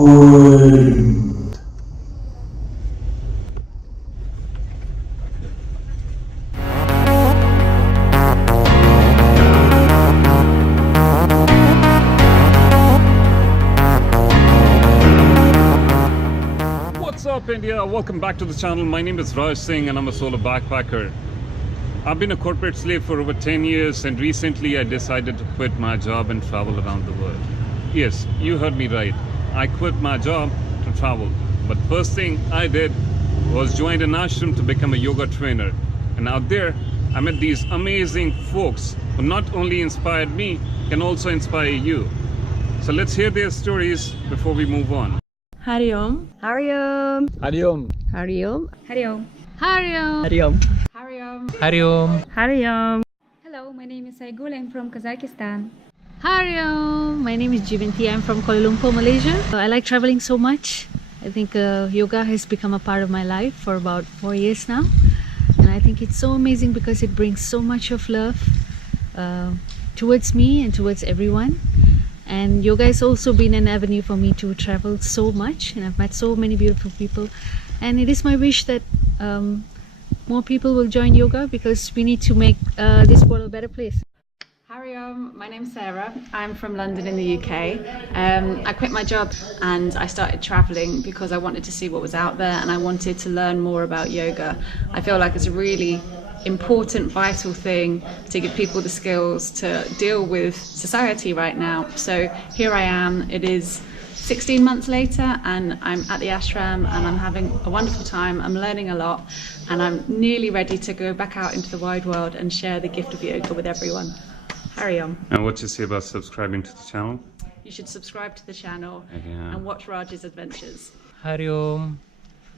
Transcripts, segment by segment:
wind. What's up, India? Welcome back to the channel. My name is Raj Singh and I'm a solo backpacker. I've been a corporate slave for over 10 years and recently I decided to quit my job and travel around the world. Yes, you heard me right. I quit my job to travel. But first thing I did was join an ashram to become a yoga trainer. And out there, I met these amazing folks who not only inspired me, can also inspire you. So let's hear their stories before we move on. Hari Om. Hari Om. Hari Om. Hari Om. Hari Om. Hari Om. Hari Om. Hari Om. Hari Om. Hari Om. Hello, my name is Aigul. I'm from Kazakhstan. Hari Om. My name is Jivanti. I'm from Kuala Lumpur, Malaysia. I like traveling so much. I think yoga has become a part of my life for about 4 years now. And I think it's so amazing because it brings so much of love towards me and towards everyone. And yoga has also been an avenue for me to travel so much, and I've met so many beautiful people. And it is my wish that more people will join yoga because we need to make this world a better place. Hari Om, my name's Sarah. I'm from London in the UK. I quit my job and I started traveling because I wanted to see what was out there and I wanted to learn more about yoga. I feel like it's a really important, vital thing to give people the skills to deal with society right now. So here I am. It is 16 months later and I'm at the ashram and I'm having a wonderful time. I'm learning a lot and I'm nearly ready to go back out into the wide world and share the gift of yoga with everyone. Hari Om. And what you say about subscribing to the channel? You should subscribe to the channel Yeah. and watch Raj's adventures. Hari Om.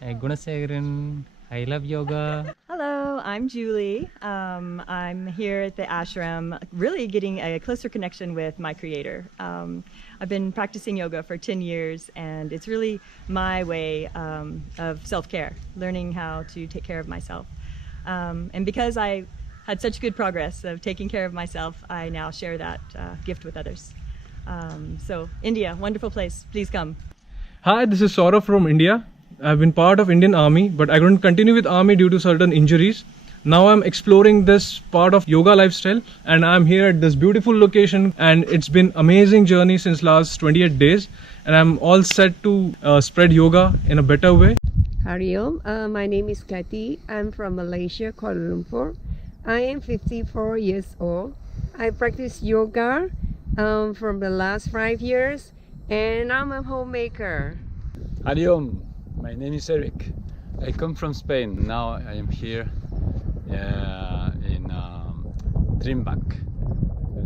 Gunasegaran. I love yoga. Hello, I'm Julie. I'm here at the ashram, really getting a closer connection with my creator. I've been practicing yoga for 10 years and it's really my way of self-care, learning how to take care of myself. And because I had such good progress of taking care of myself, I now share that gift with others. So India, wonderful place. Please come. Hi, this is Saurav from India. I've been part of Indian Army, but I couldn't continue with Army due to certain injuries. Now I'm exploring this part of yoga lifestyle and I'm here at this beautiful location and it's been amazing journey since last 28 days and I'm all set to spread yoga in a better way. Hari Om. My name is Kathy. I'm from Malaysia, Kuala Lumpur. I am 54 years old. I practice yoga for the last 5 years and I'm a homemaker. Hari Om. My name is Eric. I come from Spain. Now I am here in Trimbak,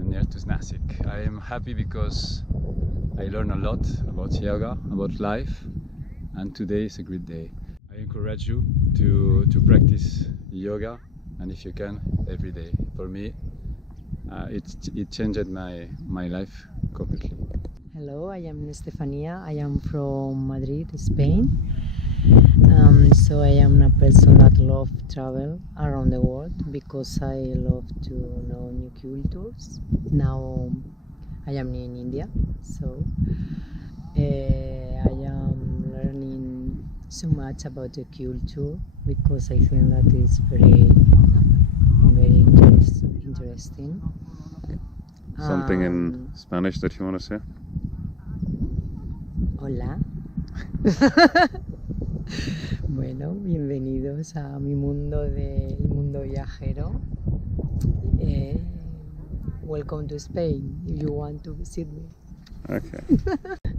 near to Nasik. I am happy because I learn a lot about yoga, about life, and today is a great day. I encourage you to practice yoga, and if you can, every day. For me, it changed my life completely. Hello, I am Estefania. I am from Madrid, Spain. So I am a person that loves travel around the world because I love to know new cultures. Now I am in India, so I am learning so much about the culture because I think that is very interesting. Something in Spanish that you want to say? Hola. Bueno, bienvenidos a mi mundo mundo viajero. Welcome to Spain if you want to visit me. Okay.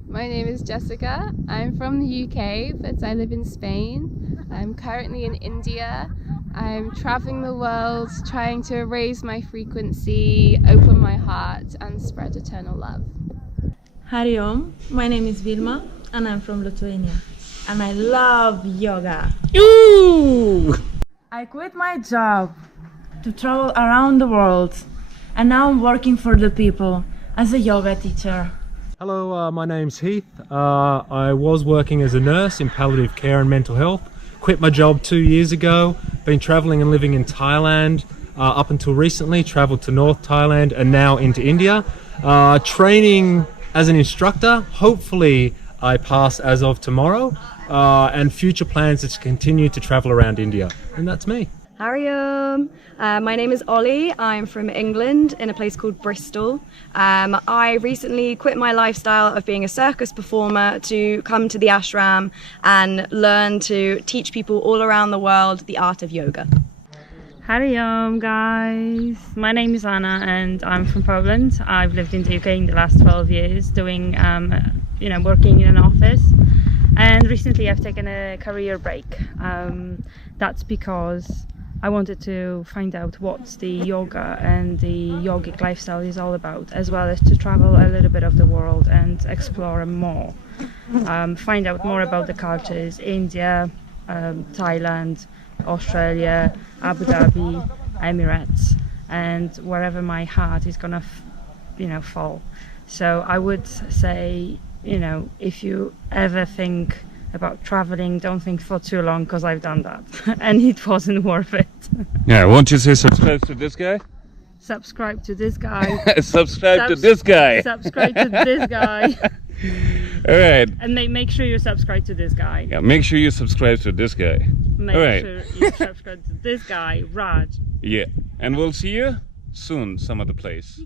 My name is Jessica. I'm from the UK, but I live in Spain. I'm currently in India. I'm traveling the world, trying to raise my frequency, open my heart, and spread eternal love. Hari Om. My name is Vilma and I'm from Lithuania. And I love yoga. I quit my job to travel around the world and now I'm working for the people as a yoga teacher. Hello, my name's Heath. I was working as a nurse in palliative care and mental health. Quit my job 2 years ago. Been traveling and living in Thailand up until recently. Traveled to North Thailand and now into India. Training as an instructor. Hopefully I pass as of tomorrow, and future plans is to continue to travel around India. And that's me. Hariom. My name is Ollie. I'm from England in a place called Bristol. I recently quit my lifestyle of being a circus performer to come to the ashram and learn to teach people all around the world the art of yoga. Hariom guys, my name is Anna and I'm from Poland. I've lived in the UK in the last 12 years doing, working in an office, and recently I've taken a career break. That's because I wanted to find out what the yoga and the yogic lifestyle is all about, as well as to travel a little bit of the world and explore more. Find out more about the cultures, India, Thailand, Australia, Abu Dhabi, Emirates, and wherever my heart is gonna fall. So I would say, if you ever think about traveling, don't think for too long, because I've done that and it wasn't worth it. Yeah, won't you say subscribe to this guy? Subscribe to this guy. Subscribe to this guy. Subscribe to this guy. All right. And make sure you subscribe to this guy. Yeah, make sure you subscribe to this guy. Make All right. sure you subscribe to this guy, Raj. Yeah, and we'll see you soon some other place.